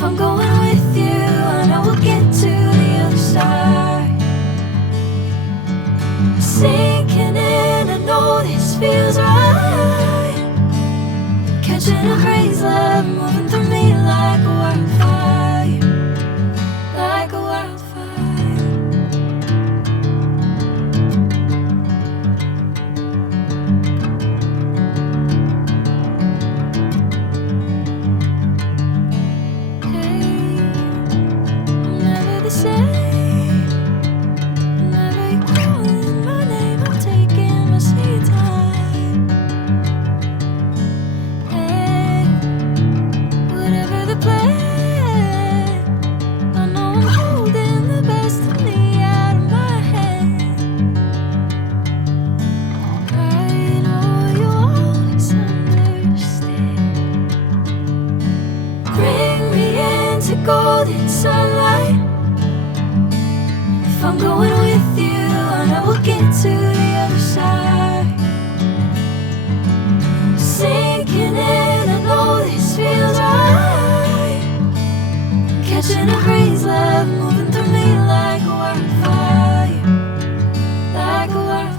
If I'm going with you, I know we'll get to the other side. Sinking in, I know this feels right. Catching a breeze, love moving through me like a wildfire, like a wildfire. Golden sunlight. If I'm going with you, I know we'll get to the other side. Sinking in, I know this feels right. Catching a breeze, love moving through me like a wildfire, like a wildfire.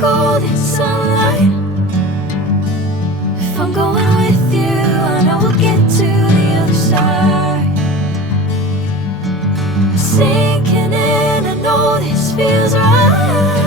Golden sunlight. If I'm going with you, I know we'll get to the other side. Sinking in, I know this feels right.